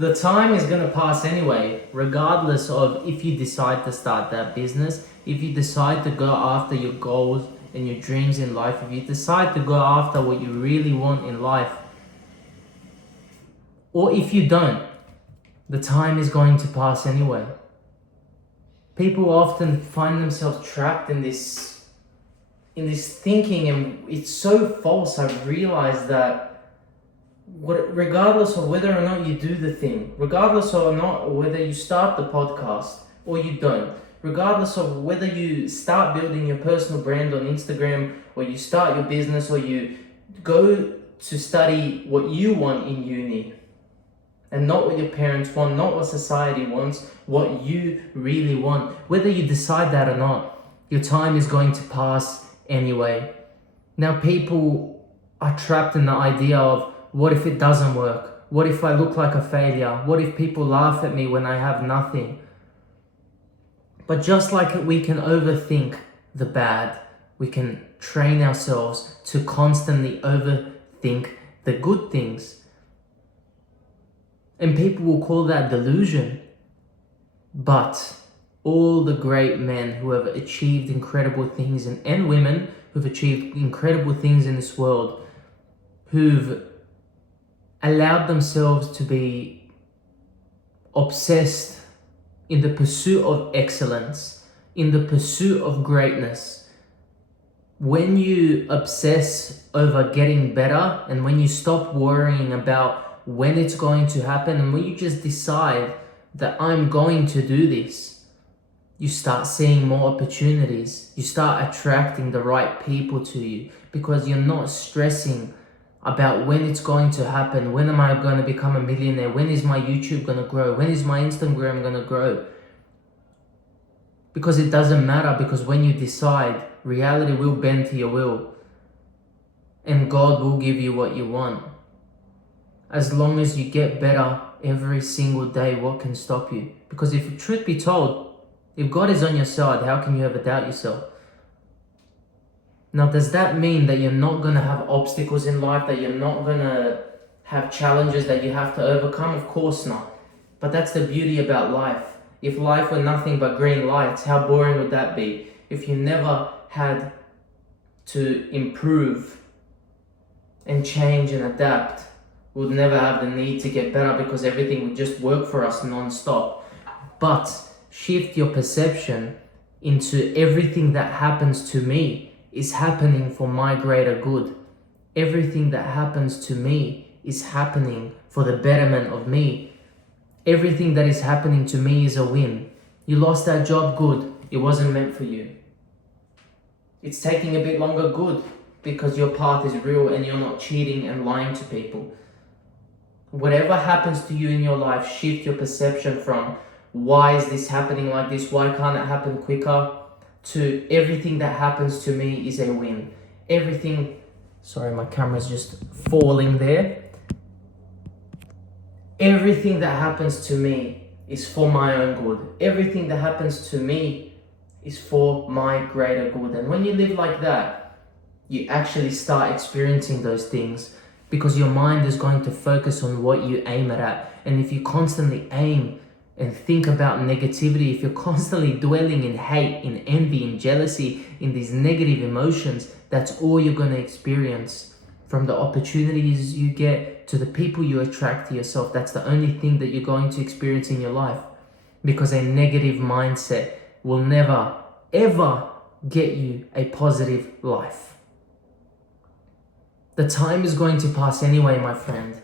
The time is going to pass anyway, regardless of if you decide to start that business, if you decide to go after your goals and your dreams in life, if you decide to go after what you really want in life, or if you don't, the time is going to pass anyway. People often find themselves trapped in this thinking, and it's so false. I've realized that regardless of whether or not you do the thing, regardless of not whether you start the podcast or you don't, regardless of whether you start building your personal brand on Instagram or you start your business or you go to study what you want in uni and not what your parents want, not what society wants, what you really want, whether you decide that or not, your time is going to pass anyway. Now people are trapped in the idea of, what if it doesn't work? What if I look like a failure? What if people laugh at me when I have nothing? But just like we can overthink the bad, we can train ourselves to constantly overthink the good things. And people will call that delusion. But all the great men who have achieved incredible things and women who've achieved incredible things in this world, who've allowed themselves to be obsessed in the pursuit of excellence, in the pursuit of greatness. When you obsess over getting better and when you stop worrying about when it's going to happen and when you just decide that I'm going to do this, you start seeing more opportunities. You start attracting the right people to you because you're not stressing about when it's going to happen. When am I going to become a millionaire? When is my YouTube going to grow? When is my Instagram going to grow? Because it doesn't matter, because when you decide, reality will bend to your will and God will give you what you want. As long as you get better every single day, what can stop you? Because if truth be told, if God is on your side, how can you ever doubt yourself? Now, does that mean that you're not going to have obstacles in life, that you're not going to have challenges that you have to overcome? Of course not. But that's the beauty about life. If life were nothing but green lights, how boring would that be? If you never had to improve and change and adapt, we would never have the need to get better because everything would just work for us non-stop. But shift your perception into everything that happens to me is happening for my greater good. Everything that happens to me is happening for the betterment of me. Everything that is happening to me is a win. You lost that job, good. It wasn't meant for you. It's taking a bit longer, good, because your path is real and you're not cheating and lying to people. Whatever happens to you in your life, shift your perception from why is this happening like this? Why can't it happen quicker? To everything that happens to me is a win. Everything, sorry, my camera's just falling there. Everything that happens to me is for my own good. Everything that happens to me is for my greater good. And when you live like that, you actually start experiencing those things because your mind is going to focus on what you aim at. And if you constantly aim and think about negativity, if you're constantly dwelling in hate, in envy, in jealousy, in these negative emotions, that's all you're going to experience. From the opportunities you get to the people you attract to yourself, that's the only thing that you're going to experience in your life. Because a negative mindset will never, ever get you a positive life. The time is going to pass anyway, my friend.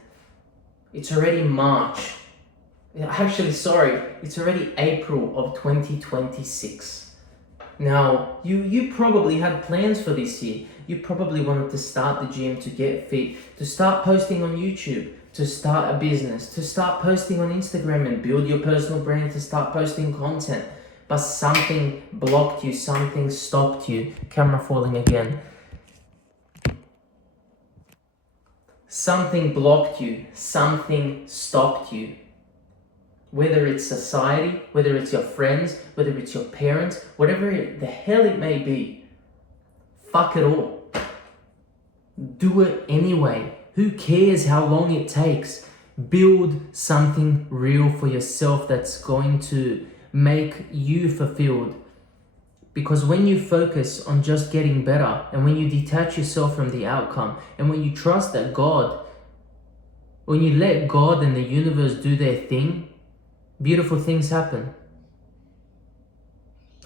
It's already March. Actually, sorry, it's already April of 2026. Now, you probably had plans for this year. You probably wanted to start the gym, to get fit, to start posting on YouTube, to start a business, to start posting on Instagram and build your personal brand, to start posting content. But something blocked you, something stopped you. Camera falling again. Something blocked you, something stopped you. Whether it's society, whether it's your friends, whether it's your parents, whatever the hell it may be, fuck it all. Do it anyway. Who cares how long it takes? Build something real for yourself that's going to make you fulfilled. Because when you focus on just getting better, and when you detach yourself from the outcome, and when you trust that God, when you let God and the universe do their thing, beautiful things happen.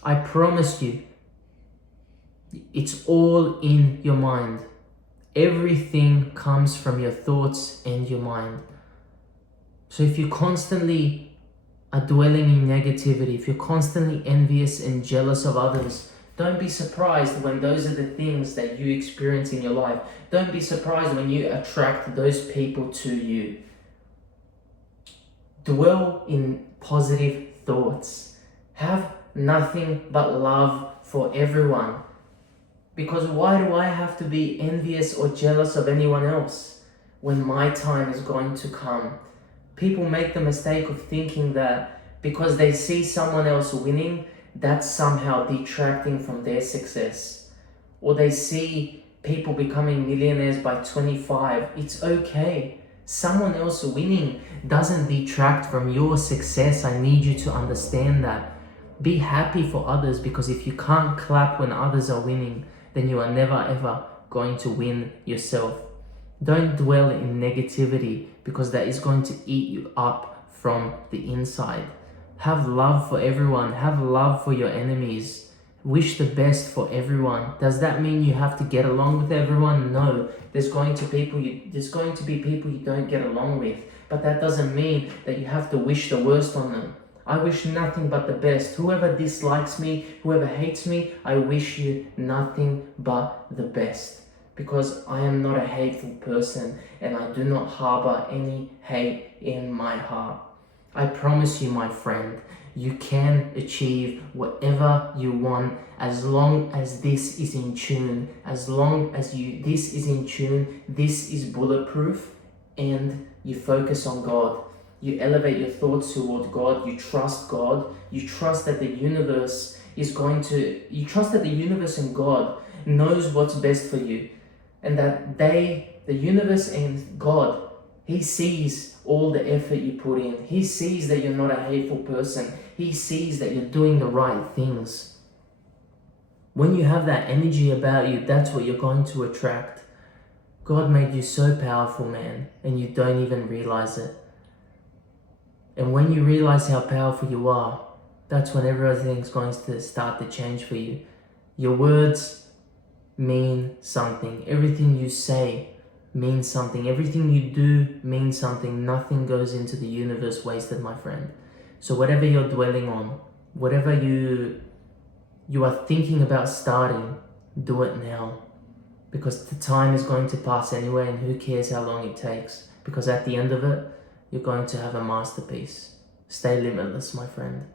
I promise you, it's all in your mind. Everything comes from your thoughts and your mind. So if you constantly are dwelling in negativity, if you're constantly envious and jealous of others, don't be surprised when those are the things that you experience in your life. Don't be surprised when you attract those people to you. Dwell in positive thoughts. Have nothing but love for everyone. Because why do I have to be envious or jealous of anyone else when my time is going to come? People make the mistake of thinking that because they see someone else winning, that's somehow detracting from their success. Or they see people becoming millionaires by 25. It's okay. Someone else winning doesn't detract from your success. I need you to understand that. Be happy for others, because if you can't clap when others are winning, then you are never ever going to win yourself. Don't dwell in negativity, because that is going to eat you up from the inside. Have love for everyone. Have love for your enemies. Wish the best for everyone. Does that mean you have to get along with everyone? No. There's going to be people you don't get along with, but that doesn't mean that you have to wish the worst on them. I wish nothing but the best. Whoever dislikes me, whoever hates me, I wish you nothing but the best. Because I am not a hateful person, and I do not harbor any hate in my heart. I promise you, my friend, you can achieve whatever you want as long as this is in tune. As long as this is in tune, this is bulletproof, and you focus on God. You elevate your thoughts toward God. You trust God. You trust that the universe you trust that the universe and God knows what's best for you. And that the universe and God, He sees all the effort you put in. He sees that you're not a hateful person. He sees that you're doing the right things. When you have that energy about you, that's what you're going to attract. God made you so powerful, man, and you don't even realize it. And when you realize how powerful you are, that's when everything's going to start to change for you. Your words mean something. Everything you say means something. Everything you do means something. Nothing goes into the universe wasted, my friend. So whatever you're dwelling on, whatever you are thinking about starting, do it now. Because the time is going to pass anyway, and who cares how long it takes? Because at the end of it, you're going to have a masterpiece. Stay limitless, my friend.